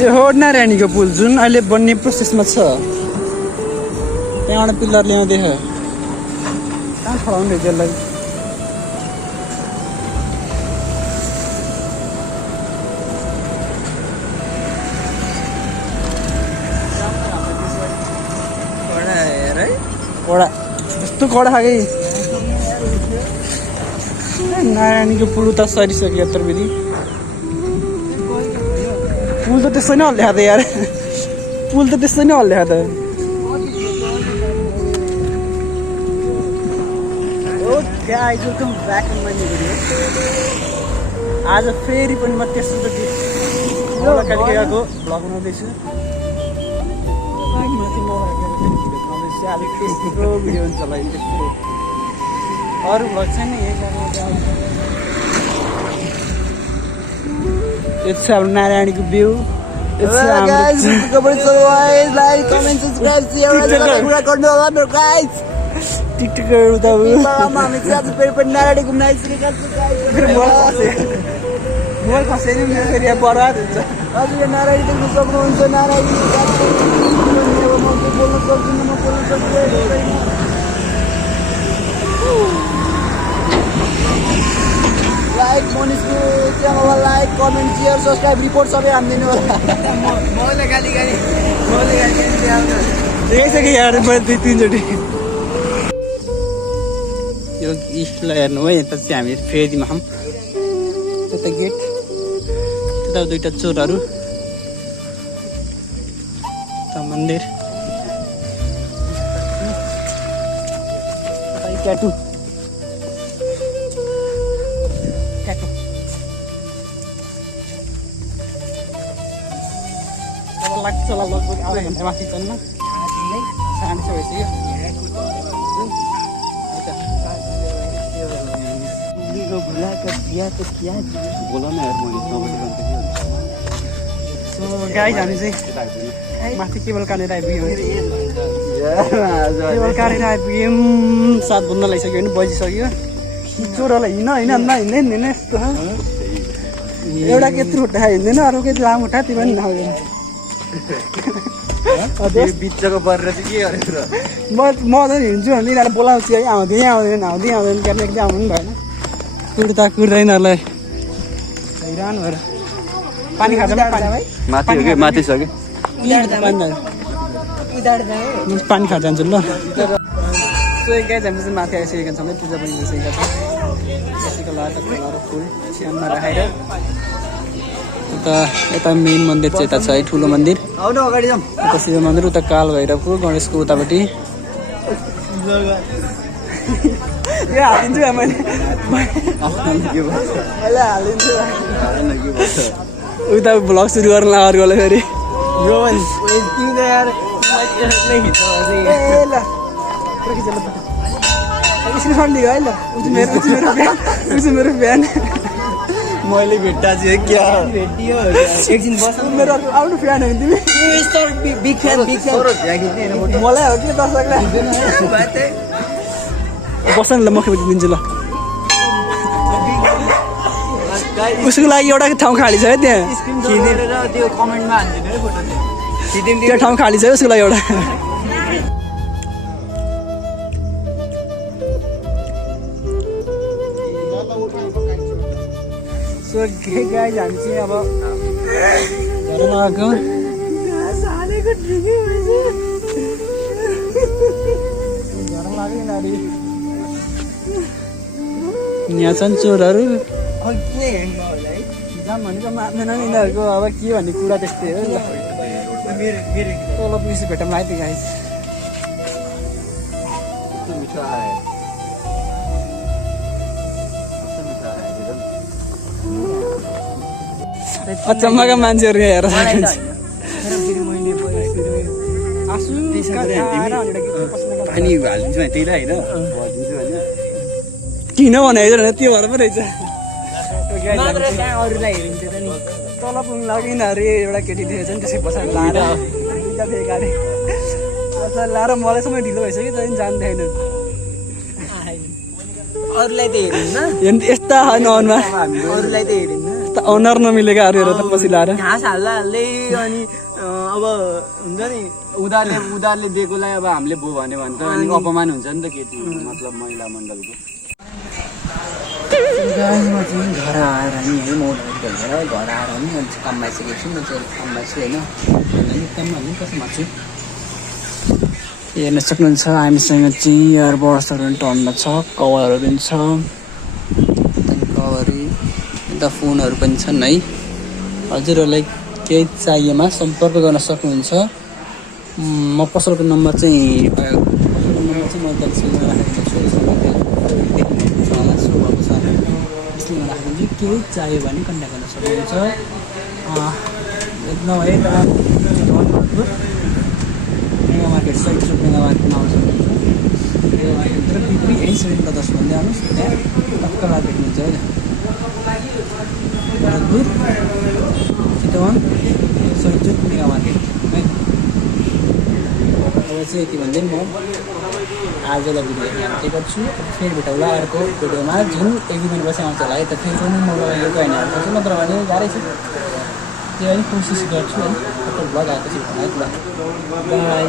यो हो नारायणीको पुल जुन अहिले बन्ने प्रोसेसमा छ। त्यहाँबाट पिल्लर ल्याउँदै छ। कहाँ खडाउने त्यसलाई? कडा यस्तो कडा खाएकै नारायणीको पुल उता सरिसक्यो यत्रो फेरि। पुल त त्यस्तै नै हल्ल्या त यार, पुल त त्यस्तै नै हल्ल्या त। आज फेरि पनि म तेस्रोचोटि गएको भ्लग बनाउँदैछु। आज त्यस्तो भिडियो हुन्छ होला त्यस्तो अरू भ्लग छैन। यो चाहिँ हाम्रो नारायणीको भ्यू। टिकटकहरू त मोबाइल खसेन फेरि यहाँ बर्बाद हुन्छ। हजुर नारायणी देख्न सक्नुहुन्छ। नारायणी बोल्न सक्दिनँ, म बोल्न सक्दिनँ। लाइक मनिषको च्यानललाई like comment share subscribe report सबै हानिदिनु होला। मैले गाली यही छ कि यार मैले 2-3 चोटि यो इसलाई हेर्नु है। यता चाहिँ हामी फेरिमा छौँ। त्यता गेट, त्यता 2टा चोरहरू, त्यता मन्दिर, ट्याटु अब लाग्छ होला लगभग आधा घन्टा माथि चल्न। 6:30 भइसक्यो। गाइस हामी चाहिँ माथि केबल काटेर आइपुग्यौँ। केबल काटेर आइपुग्यौँ। 7 बज्न लागिसक्यो भने बजिसक्यो। चोरहरूलाई हिँड्दैन यस्तो एउटा यत्रो खुट्टा हिँड्दैन, अरू के लामो खुट्टा त्यो पनि नआउँदैन। बिचको परेर चाहिँ के गरेर म त हिँड्छु भने यिनीहरू बोलाउँछु है। आउँदैन क्याट्ने चाहिँ आउनु पनि भएन। कुर्दैनहरूलाई हैरान भएर पानी खान्छ। माथि छ कि पानी खाएर जान्छु ल। सो एक गाइस हामी चाहिँ माथि आइसकेका छौँ। पूजा पनि भइसकेका छौँ। कसैको लाटा फुल छ्यानमा राखेर यता मेन मन्दिर चाहिँ यता छ है, ठुलो मन्दिर। अगाडि जाउँ। उता शिव मन्दिर, उता काल भैरवको, गणेशको उतापट्टि। यो हालिदिन्छु मैले हालिदिन्छु। उता भ्लग सुरु गर्नु अर्कोलाई फेरि मेरो फ्यान मैले भेट्टा चाहिँ क्या भेटियो एकछिन बस। मेरो आउनु फ्यान हो तिमी? बिग फ्यान मलाई हो कि दर्शकलाई बस्न ल, म दिन्छु ल। उसको लागि एउटा ठाउँ खाली छ है त्यहाँ। त्यो कमेन्टमा हालिदिनु है फोटो। त्यो ठाउँ खाली छ है उसको लागि एउटा। सो गाइस हामी चाहिँ अब घरमा आएको। यहाँ छन् चोरहरू। जाम भनेको मान्दैन नि यिनीहरूको। अब के भन्ने कुरा त्यस्तै हो ल। तल पुलिस भेटाउनु आयो गाइस। अचम्मका मान्छेहरू यहाँ हेरेर किन भनेको त्यो भएर पो रहेछ। तल पुग्नु लागि यिनीहरू एउटा केटी देखेको छ नि, त्यसै पछाडि लाएर गाडी पछाडि लाएर मलाई समय ढिलो भइसक्यो, त्यहाँदेखि जान्दैन। अरूलाई त हेरिन्न यस्ता अनुहारमा अरूलाई त हेरिन्न अनुहार नमिलेका अरूहरू त पछि लाएर घाँस हाल्दै अनि अब हुन्छ नि उनीहरूले दिएकोलाई अब हामीले भो भन्यो भने त अनि अपमान हुन्छ नि त केटी मतलब महिला मण्डलको गाईमा चाहिँ घर आएर नि है मोटरसाइकल खेलेर घर आएर नि अहिले चाहिँ काममा आइसकेको छु म चाहिँ काममा छु होइन काममा नि कसमा छु हेर्न सक्नुहुन्छ हामीसँग चाहिँ इयरबड्सहरू पनि टनमा छ कभरहरू पनि छ कभर यता फोनहरू पनि छन् है हजुरहरूलाई केही चाहिएमा सम्पर्क गर्न सक्नुहुन्छ म पसलको नम्बर चाहिँ म त्यसमा राखेको छु त्यसले राखेको छु केही चाहियो भने कन्ट्याक्ट गर्न सक्नुहुन्छ नभए मेगा मार्केट सहित मेगा मार्केटमा आउन सक्नुहुन्छ मेगा मार्केटतिर पिपी यही सबै प्रदर्श भन्दै आउनुहोस् त्यहाँ तत्काल भेट्नुहुन्छ है भरतपुर चितवन सहित मेगा मार्केट है अब चाहिँ यति भन्दै म आजलाई भिडियो यहाँकै गर्छु फेरि भेटौँला अर्को भिडियोमा जुन एक दुई मिनटपछि आउँछ होला है त फेरि पनि म लगाइएको होइन हाल्छु नत्र भने गाह्रै छ त्यो है कोसिस गर्छु है भ्लग आएको छु है ल बाई